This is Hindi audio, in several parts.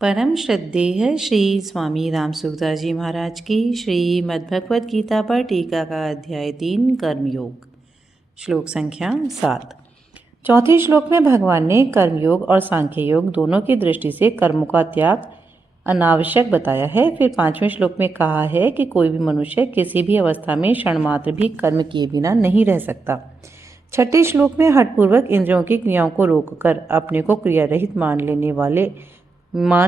परम श्रद्धेय श्री स्वामी राम सुखदास जी महाराज की श्रीमद्भगवद गीता पर टीका का अध्याय 3 कर्मयोग। श्लोक संख्या 7। चौथे श्लोक में भगवान ने कर्मयोग और सांख्य योग दोनों की दृष्टि से कर्मों का त्याग अनावश्यक बताया है। फिर 5वें श्लोक में कहा है कि कोई भी मनुष्य किसी भी अवस्था में क्षण मात्र भी कर्म किए बिना नहीं रह सकता। 6ठे श्लोक में हठपूर्वक इंद्रियों की क्रियाओं को रोककर अपने को क्रिया रहित मान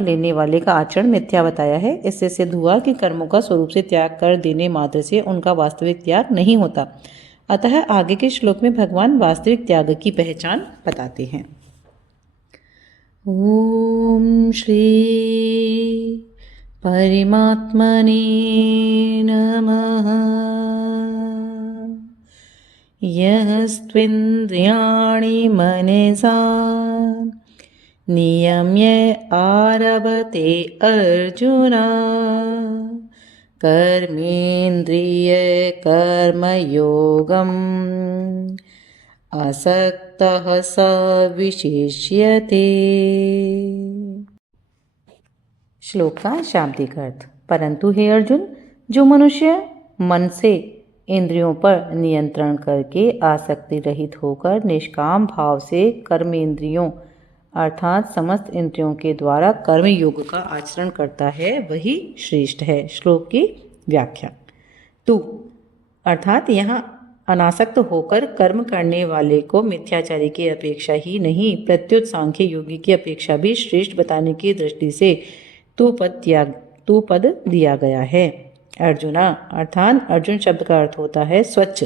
लेने वाले का आचरण मिथ्या बताया है। इससे सिद्ध हुआ कि कर्मों का स्वरूप से त्याग कर देने मात्र से उनका वास्तविक त्याग नहीं होता। अतः आगे के श्लोक में भगवान वास्तविक त्याग की पहचान बताते हैं। ओम श्री परमात्मने नमः। यस्त्विन्द्रियाणि मनसा नियम्य आरभते अर्जुन कर्मेन्द्रिय कर्मयोगम् असक्तः स विशिष्यते। श्लोक का शाब्दिक अर्थ। परंतु हे अर्जुन, जो मनुष्य मन से इंद्रियों पर नियंत्रण करके आसक्ति रहित होकर निष्काम भाव से कर्मेंद्रियों अर्थात समस्त इंद्रियों के द्वारा कर्म योग का आचरण करता है वही श्रेष्ठ है। श्लोक की व्याख्या। तू अर्थात यहाँ अनासक्त होकर कर्म करने वाले को मिथ्याचारी की अपेक्षा ही नहीं प्रत्युत सांख्य योगी की अपेक्षा भी श्रेष्ठ बताने की दृष्टि से तू पद दिया गया है। अर्जुना अर्थात अर्जुन शब्द का अर्थ होता है स्वच्छ।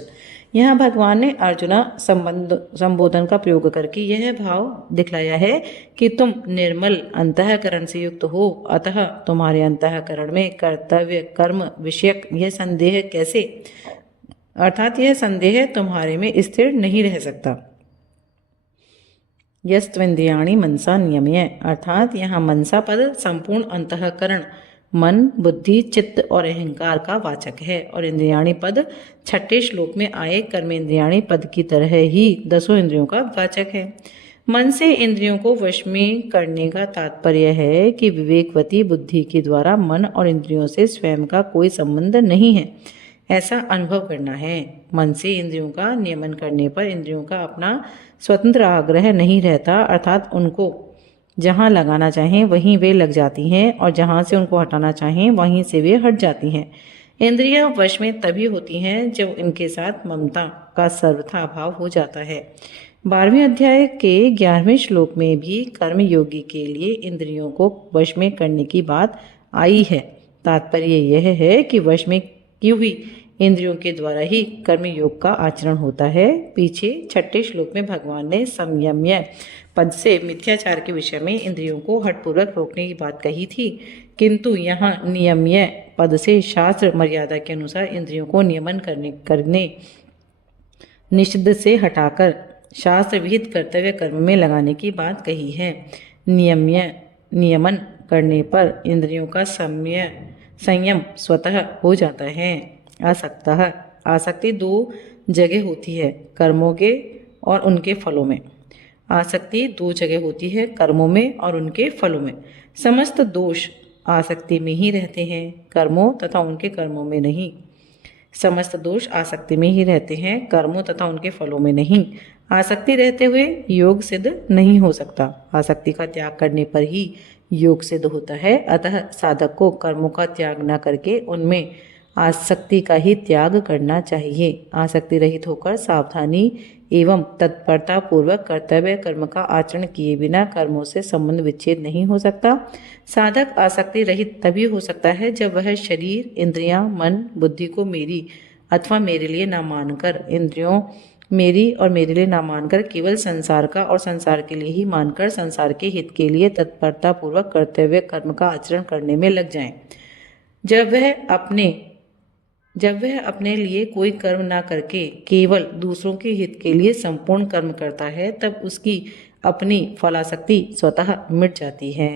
यहाँ भगवान ने अर्जुना संबोधन का प्रयोग करके यह भाव दिखलाया है कि तुम निर्मल अंतःकरण से युक्त हो, अतः तुम्हारे अंतःकरण में कर्तव्य कर्म विषयक यह संदेह कैसे, अर्थात यह संदेह तुम्हारे में स्थिर नहीं रह सकता। यस्त्विन्द्रियाणि मनसा नियम्य अर्थात यहाँ मनसा पद संपूर्ण अंतःकरण मन, बुद्धि, चित्त और अहंकार का वाचक है और इंद्रियाणी पद 6ठे श्लोक में आए कर्मेंद्रियाणी पद की तरह ही 10 इंद्रियों का वाचक है। मन से इंद्रियों को वश में करने का तात्पर्य है कि विवेकवती बुद्धि के द्वारा मन और इंद्रियों से स्वयं का कोई संबंध नहीं है, ऐसा अनुभव करना है। मन से इंद्रियों का नियमन करने पर इंद्रियों का अपना स्वतंत्र आग्रह नहीं रहता, अर्थात उनको जहाँ लगाना चाहें वहीं वे लग जाती हैं और जहाँ से उनको हटाना चाहें वहीं से वे हट जाती हैं। इंद्रियां वश में तभी होती हैं जब इनके साथ ममता का सर्वथा अभाव हो जाता है। 12वें अध्याय के 11वें श्लोक में भी कर्म योगी के लिए इंद्रियों को वश में करने की बात आई है। तात्पर्य यह है कि वश में की हुई इंद्रियों के द्वारा ही कर्म योग का आचरण होता है। पीछे 6ठे श्लोक में भगवान ने संयम्य पद से मिथ्याचार के विषय में इंद्रियों को हठपूर्वक रोकने की बात कही थी, किंतु यहाँ नियम्य पद से शास्त्र मर्यादा के अनुसार इंद्रियों को नियमन करने निषिद्ध से हटाकर शास्त्र विहित कर्तव्य कर्म में लगाने की बात कही है। नियमन करने पर इंद्रियों का संयम स्वतः हो जाता है। आसक्ति 2 जगह होती है, कर्मों के और उनके फलों में। आसक्ति 2 जगह होती है, कर्मों में और उनके फलों में। समस्त दोष आसक्ति में ही रहते हैं, कर्मों तथा उनके कर्मों में नहीं। समस्त दोष आसक्ति में ही रहते हैं, कर्मों तथा उनके फलों में नहीं। आसक्ति रहते हुए योग सिद्ध नहीं हो सकता। आसक्ति का त्याग करने पर ही योग सिद्ध होता है। अतः साधक को कर्मों का त्याग न करके उनमें आसक्ति का ही त्याग करना चाहिए। आसक्ति रहित होकर सावधानी एवं तत्परता पूर्वक कर्तव्य कर्म का आचरण किए बिना कर्मों से संबंध विच्छेद नहीं हो सकता। साधक आसक्ति रहित तभी हो सकता है जब वह शरीर, इंद्रियां, मन, बुद्धि को मेरी अथवा मेरे लिए न मानकर, इंद्रियों मेरी और मेरे लिए न मानकर केवल संसार का और संसार के लिए ही मानकर संसार के हित के लिए तत्परता पूर्वक कर्तव्य कर्म का आचरण करने में लग जाए। जब वह अपने लिए कोई कर्म ना करके केवल दूसरों के हित के लिए संपूर्ण कर्म करता है, तब उसकी अपनी फलासक्ति स्वतः मिट जाती है।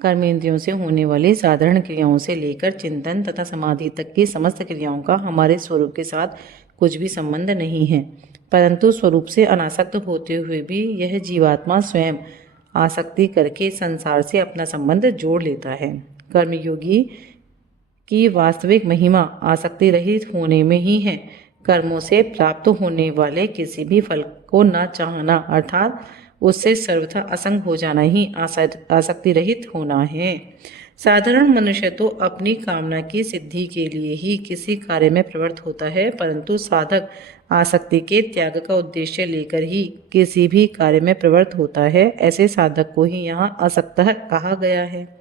कर्मेंद्रियों से होने वाली साधारण क्रियाओं से लेकर चिंतन तथा समाधि तक की समस्त क्रियाओं का हमारे स्वरूप के साथ कुछ भी संबंध नहीं है, परंतु स्वरूप से अनासक्त होते हुए भी यह जीवात्मा स्वयं आसक्ति करके संसार से अपना संबंध जोड़ लेता है। कर्मयोगी की वास्तविक महिमा आसक्ति रहित होने में ही है। कर्मों से प्राप्त होने वाले किसी भी फल को न चाहना अर्थात उससे सर्वथा असंग हो जाना ही आसक्ति रहित होना है। साधारण मनुष्य तो अपनी कामना की सिद्धि के लिए ही किसी कार्य में प्रवृत्त होता है, परंतु साधक आसक्ति के त्याग का उद्देश्य लेकर ही किसी भी कार्य में प्रवृत्त होता है। ऐसे साधक को ही यहाँ आसक्तः कहा गया है।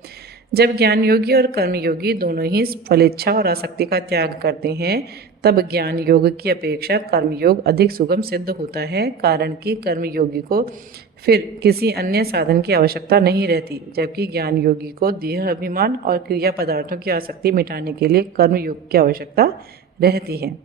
जब ज्ञान योगी और कर्मयोगी दोनों ही फलेच्छा और आसक्ति का त्याग करते हैं, तब ज्ञान योग की अपेक्षा कर्मयोग अधिक सुगम सिद्ध होता है, कारण कि कर्मयोगी को फिर किसी अन्य साधन की आवश्यकता नहीं रहती, जबकि ज्ञान योगी को देह अभिमान और क्रिया पदार्थों की आसक्ति मिटाने के लिए कर्मयोग की आवश्यकता रहती है।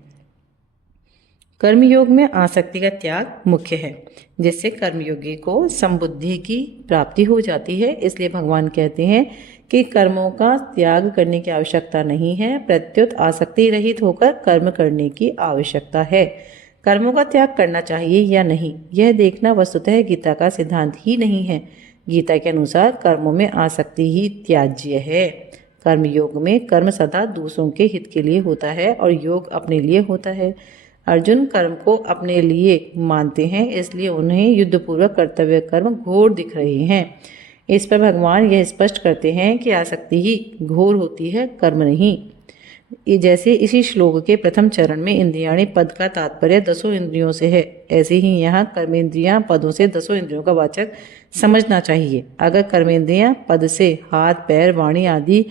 कर्मयोग में आसक्ति का त्याग मुख्य है, जिससे कर्मयोगी को समबुद्धि की प्राप्ति हो जाती है। इसलिए भगवान कहते हैं कि कर्मों का त्याग करने की आवश्यकता नहीं है, प्रत्युत आसक्ति रहित होकर कर्म करने की आवश्यकता है। कर्मों का त्याग करना चाहिए या नहीं, यह देखना वस्तुतः गीता का सिद्धांत ही नहीं है। गीता के अनुसार कर्मों में आसक्ति ही त्याज्य है। कर्मयोग में कर्म सदा दूसरों के हित के लिए होता है और योग अपने लिए होता है। अर्जुन कर्म को अपने लिए मानते हैं, इसलिए उन्हें युद्धपूर्वक कर्तव्य कर्म घोर दिख रहे हैं। इस पर भगवान यह स्पष्ट करते हैं कि आसक्ति ही घोर होती है, कर्म नहीं। जैसे इसी श्लोक के प्रथम चरण में इंद्रियाणी पद का तात्पर्य 10 इंद्रियों से है, ऐसे ही यहाँ कर्मेंद्रियां पदों से 10 इंद्रियों का वाचक समझना चाहिए। अगर कर्मेंद्रियां पद से हाथ, पैर, वाणी आदि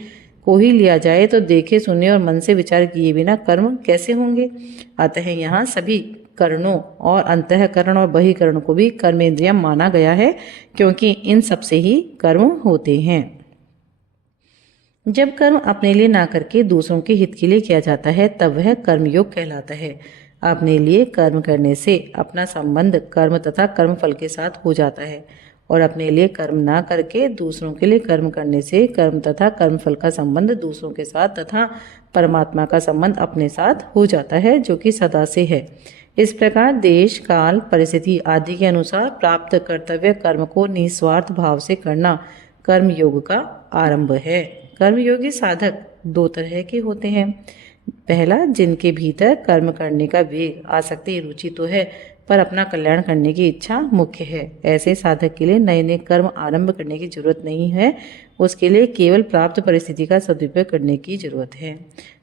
को ही लिया जाए तो देखे, सुने और मन से विचार किए बिना कर्म कैसे होंगे। अतः यहाँ सभी करणों और अंतःकरण और बहिकरण को भी कर्मेंद्रियां माना गया है, क्योंकि इन सब से ही कर्म होते हैं। जब कर्म अपने लिए ना करके दूसरों के हित के लिए किया जाता है, तब वह कर्मयोग कहलाता है। अपने लिए कर्म करने से अपना संबंध कर्म तथा कर्मफल के साथ हो जाता है, और अपने लिए कर्म ना करके दूसरों के लिए कर्म करने से कर्म तथा कर्मफल का संबंध दूसरों के साथ तथा परमात्मा का संबंध अपने साथ हो जाता है, जो कि सदा से है। इस प्रकार देश, काल, परिस्थिति आदि के अनुसार प्राप्त कर्तव्य कर्म को निस्वार्थ भाव से करना कर्मयोग का आरंभ है। कर्मयोगी साधक 2 तरह के होते हैं। पहला, जिनके भीतर कर्म करने का वेग, आसक्ति, रुचि तो है, पर अपना कल्याण करने की इच्छा मुख्य है। ऐसे साधक के लिए नए नए कर्म आरंभ करने की जरूरत नहीं है, उसके लिए केवल प्राप्त परिस्थिति का सदुपयोग करने की जरूरत है।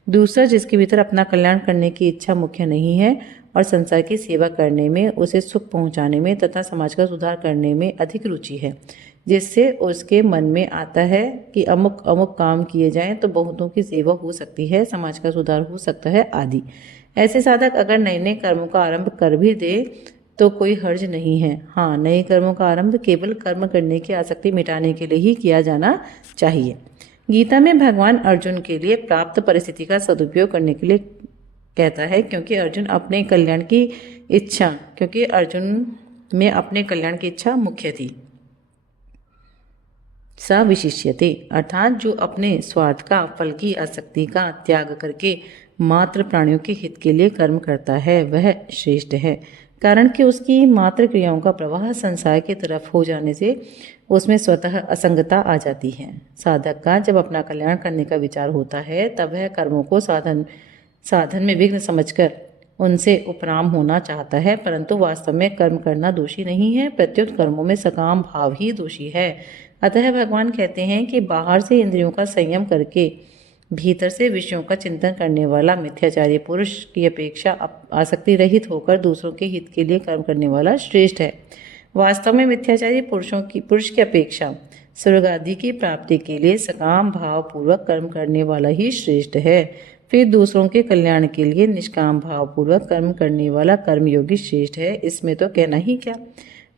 दूसरा, जिसके भीतर अपना कल्याण करने की इच्छा मुख्य नहीं है और संसार की सेवा करने में, उसे सुख पहुंचाने में तथा समाज का सुधार करने में अधिक रुचि है, जिससे उसके मन में आता है कि अमुक अमुक काम किए जाएं तो बहुतों की सेवा हो सकती है, समाज का सुधार हो सकता है आदि। ऐसे साधक अगर नए नए कर्मों का आरंभ कर भी दे तो कोई हर्ज नहीं है। हाँ, नए कर्मों का आरंभ केवल कर्म करने की आसक्ति मिटाने के लिए ही किया जाना चाहिए। गीता में भगवान अर्जुन के लिए प्राप्त परिस्थिति का सदुपयोग करने के लिए कहता है, क्योंकि अर्जुन में अपने कल्याण की इच्छा मुख्य थी। सविशिष्यते अर्थात जो अपने स्वार्थ का, फल की आसक्ति का त्याग करके मात्र प्राणियों के हित के लिए कर्म करता है, वह श्रेष्ठ है। कारण कि उसकी मात्र क्रियाओं का प्रवाह संसार की तरफ हो जाने से उसमें स्वतः असंगता आ जाती है। साधक का जब अपना कल्याण करने का विचार होता है, तब वह कर्मों को साधन में विघ्न समझकर उनसे उपराम होना चाहता है, परंतु वास्तव में कर्म करना दोषी नहीं है, प्रत्युत कर्मों में सकाम भाव ही दोषी है। अतः भगवान कहते हैं कि बाहर से इंद्रियों का संयम करके भीतर से विषयों का चिंतन करने वाला मिथ्याचारी पुरुष की अपेक्षा आसक्ति रहित होकर दूसरों के हित के लिए कर्म करने वाला श्रेष्ठ है। वास्तव में मिथ्याचारी पुरुष की अपेक्षा स्वर्ग आदि की प्राप्ति के लिए सकाम भाव पूर्वक कर्म करने वाला ही श्रेष्ठ है। फिर दूसरों के कल्याण के लिए निष्काम भाव पूर्वक कर्म करने वाला कर्मयोगी श्रेष्ठ है। इसमें तो कहना ही क्या।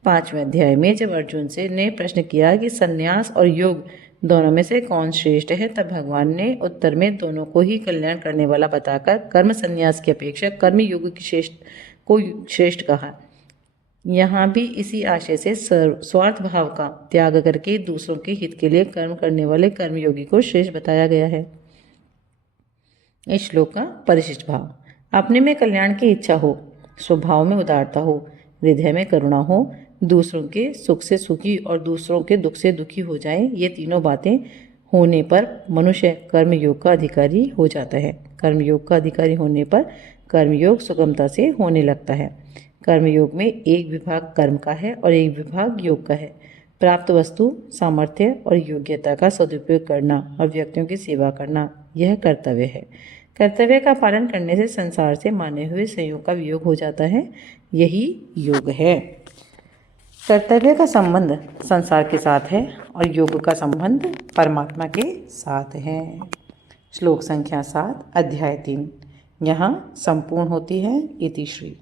5वें अध्याय में जब अर्जुन से ने प्रश्न किया कि संन्यास और योग दोनों में से कौन श्रेष्ठ है, तब भगवान ने उत्तर में दोनों को ही कल्याण करने वाला बताकर कर्म संन्यास की अपेक्षा कर्म योग की श्रेष्ठ कहा। यहाँ भी इसी आशय से स्वार्थ भाव का त्याग करके दूसरों के हित के लिए कर्म करने वाले कर्मयोगी को श्रेष्ठ बताया गया है। इस श्लोक का परिशिष्ट भाव, अपने में कल्याण की इच्छा हो, स्वभाव में उदारता हो, हृदय में करुणा हो, दूसरों के सुख से सुखी और दूसरों के दुख से दुखी हो जाए, ये तीनों बातें होने पर मनुष्य कर्मयोग का अधिकारी हो जाता है। कर्मयोग का अधिकारी होने पर कर्मयोग सुगमता से होने लगता है। कर्मयोग में एक विभाग कर्म का है और एक विभाग योग का है। प्राप्त वस्तु, सामर्थ्य और योग्यता का सदुपयोग करना और व्यक्तियों की सेवा करना, यह कर्तव्य है। कर्तव्य का पालन करने से संसार से माने हुए संयोग का वियोग हो जाता है, यही योग है। कर्तव्य का संबंध संसार के साथ है और योग का संबंध परमात्मा के साथ है। श्लोक संख्या 7, अध्याय 3 यहाँ संपूर्ण होती है। इति श्री।